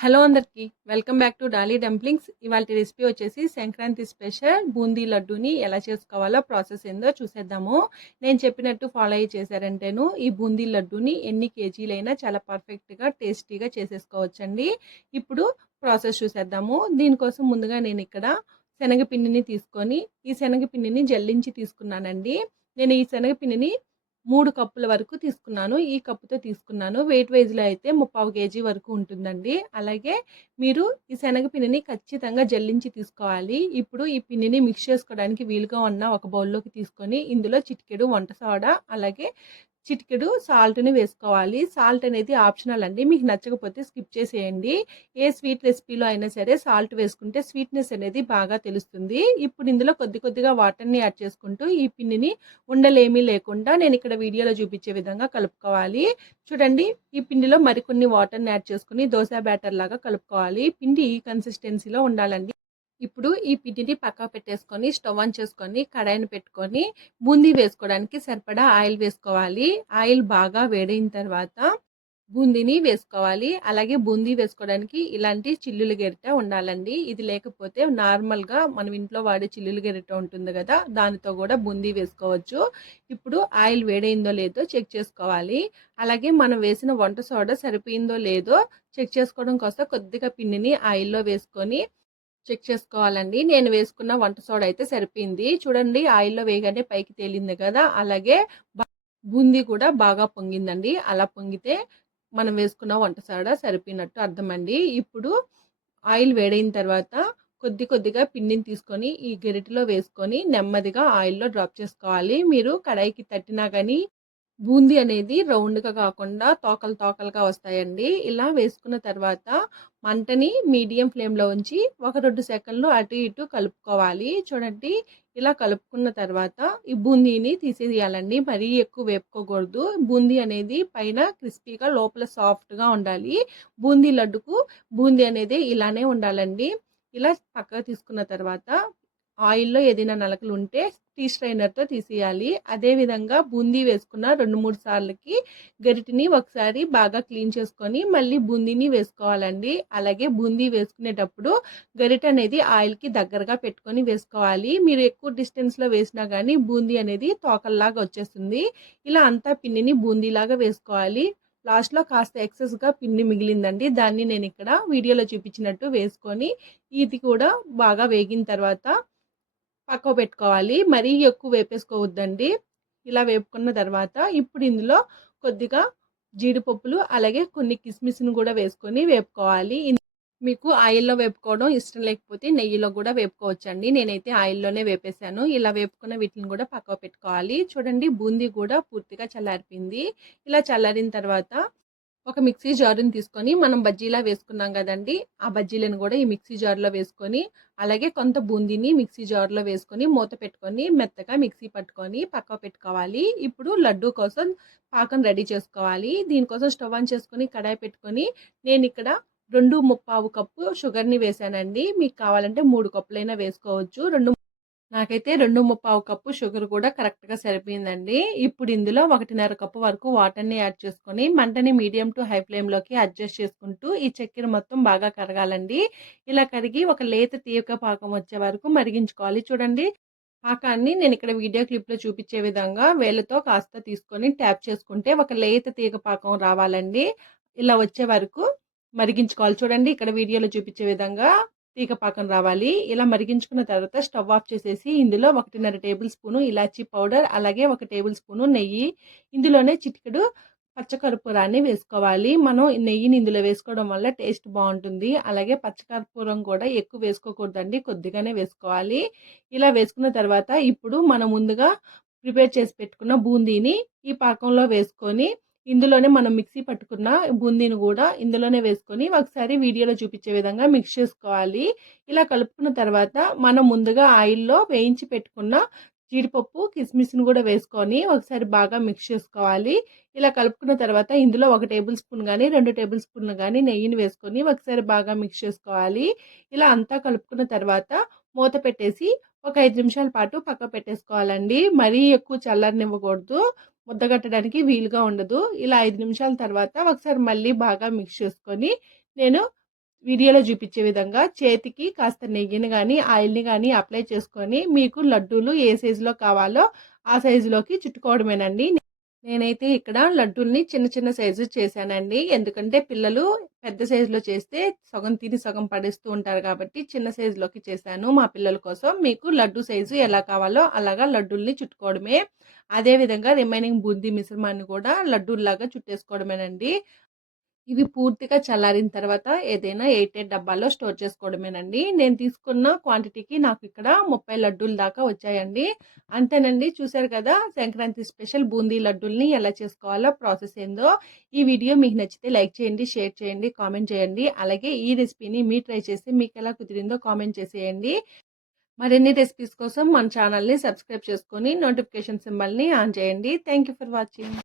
Hello అందరికి welcome back to Dolly dumplings. ఇవాల్టి recipe వచ్చేసి సంక్రాంతి స్పెషల్ బూందీ లడ్డూని ఎలా చేసుకోవాలో ప్రాసెస్ ఏందో చూసేద్దాము. నేను చెప్పినట్టు ఫాలో అయ్యి చేశారంటేను ఈ బూందీ లడ్డూని ఎన్ని కేజీలైనా చాలా పర్ఫెక్ట్గా టేస్టీగా చేసేసుకోవచ్చండి. ఇప్పుడు ప్రాసెస్ చూసేద్దాము. దీనికోసం ముందుగా నేను ఇక్కడ శనగపిండిని తీసుకొని ఈ శనగపిండిని జల్లించి తీసుకున్నానండి. నేను ఈ శనగపిండిని 3 కప్పుల వరకు తీసుకున్నాను. ఈ కప్పుతో తీసుకున్నాను. వెయిట్ వైజ్‌లో అయితే 3/4 కేజీ వరకు ఉంటుందండి. అలాగే మీరు ఈ శనగపిండిని ఖచ్చితంగా జల్లించి తీసుకోవాలి. ఇప్పుడు ఈ పిండిని మిక్స్ చేసుకోవడానికి వీలుగా ఉన్న ఒక బౌల్‌లోకి తీసుకొని ఇందులో చిటికెడు వంట సోడా, అలాగే చిటికెడు సాల్ట్‌ని వేసుకోవాలి. సాల్ట్ అనేది ఆప్షనల్ అండి. మీకు నచ్చకపోతే స్కిప్ చేసేయండి. ఏ స్వీట్ రెసిపీలో అయినా సరే సాల్ట్ వేసుకుంటే స్వీట్‌నెస్ అనేది బాగా తెలుస్తుంది. ఇప్పుడు ఇందులో కొద్దిగా వాటర్‌ని యాడ్ చేసుకుంటూ ఈ పిండిని ఉండలేమీ లేకుండా నేను ఇక్కడ వీడియోలో చూపించే విధంగా కలుపుకోవాలి. చూడండి, ఈ పిండిలో మరికొన్ని వాటర్‌ని యాడ్ చేసుకొని దోస బ్యాటర్ లాగా కలుపుకోవాలి. పిండి ఈ కన్సిస్టెన్సీలో ఉండాలండి. ఇప్పుడు ఈ పిండిని పక్కకు పెట్టేసుకొని స్టవ్ ఆన్ చేసుకొని కడాయిని పెట్టుకొని బూందీ వేసుకోవడానికి సరిపడా ఆయిల్ వేసుకోవాలి. ఆయిల్ బాగా వేడైన తర్వాత బూందీని వేసుకోవాలి. అలాగే బూందీ వేసుకోవడానికి ఇలాంటి చిల్లులు గెరిట ఉండాలండి. ఇది లేకపోతే నార్మల్గా మనం ఇంట్లో వాడే చిల్లులు గెరిట ఉంటుంది కదా, దానితో కూడా బూందీ వేసుకోవచ్చు. ఇప్పుడు ఆయిల్ వేడైందో లేదో చెక్ చేసుకోవాలి. అలాగే మనం వేసిన వంట సోడా సరిపోయిందో లేదో చెక్ చేసుకోవడం కోసం కొద్దిగా పిండిని ఆయిల్లో వేసుకొని చెక్ చేసుకోవాలండి. నేను వేసుకున్న వంట సోడా అయితే సరిపోయింది. చూడండి, ఆయిల్లో వేయగానే పైకి తేలింది కదా, అలాగే బూందీ కూడా బాగా పొంగిందండి. అలా పొంగితే మనం వేసుకున్న వంట సోడా సరిపోయినట్టు అర్థమండి. ఇప్పుడు ఆయిల్ వేడైన తర్వాత కొద్దిగా పిండిని తీసుకొని ఈ గరిటెలో వేసుకొని నెమ్మదిగా ఆయిల్లో డ్రాప్ చేసుకోవాలి. మీరు కడాయికి తట్టినా కానీ బూందీ అనేది రౌండ్గా కాకుండా తోకలుగా వస్తాయండి. ఇలా వేసుకున్న తర్వాత మంటని మీడియం ఫ్లేమ్లో ఉంచి ఒక 2 సెకండ్లు అటు ఇటు కలుపుకోవాలి. చూడండి, ఇలా కలుపుకున్న తర్వాత ఈ బూందీని తీసేయాలండి. మరీ ఎక్కువ వేపుకోకూడదు. బూందీ అనేది పైన క్రిస్పీగా లోపల సాఫ్ట్గా ఉండాలి. బూందీ లడ్డుకు బూందీ అనేది ఇలానే ఉండాలండి. ఇలా పక్కకు తీసుకున్న తర్వాత ఆయిల్లో ఏదైనా నలకలు ఉంటే టీ స్ట్రైనర్తో తీసేయాలి. అదేవిధంగా బూందీ వేసుకున్న 2-3 సార్లకి గరిటిని ఒకసారి బాగా క్లీన్ చేసుకొని మళ్ళీ బూందీని వేసుకోవాలండి. అలాగే బూందీ వేసుకునేటప్పుడు గరిట అనేది ఆయిల్కి దగ్గరగా పెట్టుకొని వేసుకోవాలి. మీరు ఎక్కువ డిస్టెన్స్లో వేసినా కానీ బూందీ అనేది తోకల్లాగా వచ్చేస్తుంది. ఇలా అంతా పిండిని బూందీలాగా వేసుకోవాలి. లాస్ట్లో కాస్త ఎక్సెస్గా పిండి మిగిలిందండి. దాన్ని నేను ఇక్కడ వీడియోలో చూపించినట్టు వేసుకొని ఇది కూడా బాగా వేగిన తర్వాత పక్కకు పెట్టుకోవాలి. మరీ ఎక్కువ వేపేసుకోవద్దండి. ఇలా వేపుకున్న తర్వాత ఇప్పుడు ఇందులో కొద్దిగా జీడిపప్పులు అలాగే కొన్ని కిస్మిస్ని కూడా వేసుకొని వేపుకోవాలి. మీకు ఆయిల్లో వేపుకోవడం ఇష్టం లేకపోతే నెయ్యిలో కూడా వేపుకోవచ్చండి. నేనైతే ఆయిల్లోనే వేపేసాను. ఇలా వేపుకున్న వీటిని కూడా పక్కకు పెట్టుకోవాలి. చూడండి, బూందీ కూడా పూర్తిగా చల్లారిపోయింది. ఇలా చల్లారిన తర్వాత ఒక మిక్సీ జారుని తీసుకొని మనం బజ్జీలా వేసుకున్నాం కదండి, ఆ బజ్జీలను కూడా ఈ మిక్సీ జార్లో వేసుకొని అలాగే కొంత బూందీని మిక్సీ జార్లో వేసుకొని మూత పెట్టుకొని మెత్తగా మిక్సీ పట్టుకొని పక్కకు పెట్టుకోవాలి. ఇప్పుడు లడ్డూ కోసం పాకం రెడీ చేసుకోవాలి. దీనికోసం స్టవ్ ఆన్ చేసుకొని కడాయి పెట్టుకొని నేను ఇక్కడ 2 కప్పు షుగర్ని వేసానండి. మీకు కావాలంటే 3 కప్పులైనా వేసుకోవచ్చు. నాకైతే 2 కప్పు షుగర్ కూడా కరెక్ట్గా సరిపోయిందండి. ఇప్పుడు ఇందులో 1.5 కప్పు వరకు వాటర్ని యాడ్ చేసుకొని మంటని మీడియం టు హై ఫ్లేమ్లోకి అడ్జస్ట్ చేసుకుంటూ ఈ చక్కెర మొత్తం బాగా కరగాలండి. ఇలా కరిగి ఒక లేత తీయక పాకం వచ్చే వరకు మరిగించుకోవాలి. చూడండి, పాకాన్ని నేను ఇక్కడ వీడియో క్లిప్లో చూపించే విధంగా వేళ్ళతో కాస్త తీసుకొని ట్యాప్ చేసుకుంటే ఒక లేత తీగ పాకం రావాలండి. ఇలా వచ్చే వరకు మరిగించుకోవాలి. చూడండి, ఇక్కడ వీడియోలో చూపించే విధంగా తీగ పాకం రావాలి. ఇలా మరిగించుకున్న తర్వాత స్టవ్ ఆఫ్ చేసేసి ఇందులో 1.5 టేబుల్ స్పూను ఇలాచీ పౌడర్ అలాగే 1 టేబుల్ స్పూను నెయ్యి, ఇందులోనే చిటికెడు పచ్చకర్పూరాన్ని వేసుకోవాలి. మనం నెయ్యిని ఇందులో వేసుకోవడం వల్ల టేస్ట్ బాగుంటుంది. అలాగే పచ్చకర్పూరం కూడా ఎక్కువ వేసుకోకూడదండి, కొద్దిగానే వేసుకోవాలి. ఇలా వేసుకున్న తర్వాత ఇప్పుడు మనం ముందుగా ప్రిపేర్ చేసి పెట్టుకున్న బూందీని ఈ పాకంలో వేసుకొని ఇందులోనే మనం మిక్సీ పట్టుకున్న బూందీని కూడా ఇందులోనే వేసుకొని ఒకసారి వీడియోలో చూపించే విధంగా మిక్స్ చేసుకోవాలి. ఇలా కలుపుకున్న తర్వాత మనం ముందుగా ఆయిల్లో వేయించి పెట్టుకున్న జీడిపప్పు కిస్మిస్ని కూడా వేసుకొని ఒకసారి బాగా మిక్స్ చేసుకోవాలి. ఇలా కలుపుకున్న తర్వాత ఇందులో 1 టేబుల్ స్పూన్ కానీ 2 టేబుల్ స్పూన్లు కానీ నెయ్యిని వేసుకొని ఒకసారి బాగా మిక్స్ చేసుకోవాలి. ఇలా అంతా కలుపుకున్న తర్వాత మూత పెట్టేసి ఒక 5 నిమిషాల పాటు పక్క పెట్టేసుకోవాలండి. మరీ ఎక్కువ చల్లారనివ్వకూడదు, ముద్దగట్టడానికి వీలుగా ఉండదు. ఇలా 5 నిమిషాల తర్వాత ఒకసారి మళ్ళీ బాగా మిక్స్ చేసుకొని నేను వీడియోలో చూపించే విధంగా చేతికి కాస్త నెయ్యిని కానీ ఆయిల్ని కానీ అప్లై చేసుకొని మీకు లడ్డూలు ఏ సైజులో కావాలో ఆ సైజులోకి చుట్టుకోవడమేనండి. నేనైతే ఇక్కడ లడ్డూల్ని చిన్న చిన్న సైజు చేశానండి. ఎందుకంటే పిల్లలు పెద్ద సైజులో చేస్తే సగం తిని సగం పడేస్తూ ఉంటారు కాబట్టి చిన్న సైజులోకి చేశాను మా పిల్లల కోసం. మీకు లడ్డు సైజు ఎలా కావాలో అలాగా లడ్డూల్ని చుట్టుకోవడమే. అదేవిధంగా రిమైనింగ్ బూందీ మిశ్రమాన్ని కూడా లడ్డూల్లాగా చుట్టేసుకోవడమేనండి. ఇవి పూర్తిగా చల్లారిన తర్వాత ఏదైనా ఎయిర్‌టైట్ డబ్బాలో స్టోర్ చేసుకోవడమేనండి. నేను తీసుకున్న క్వాంటిటీకి నాకు ఇక్కడ 30 లడ్డూల దాకా వచ్చాయండి. అంతేనండి. చూసారు కదా! సంక్రాంతి స్పెషల్ బూందీ లడ్డూల్ని ఎలా చేసుకోవాలో ప్రాసెస్ ఏందో. ఈ వీడియో మీకు నచ్చితే లైక్ చేయండి, షేర్ చేయండి, కామెంట్ చేయండి. అలాగే ఈ రెసిపీని మీరు ట్రై చేసి మీకెలా కుదిరిందో కామెంట్ చేసేయండి. మరిన్ని రెసిపీస్ కోసం మన ఛానల్‌ని సబ్స్క్రైబ్ చేసుకొని నోటిఫికేషన్ సింబల్‌ని ఆన్ చేయండి. Thank you for watching.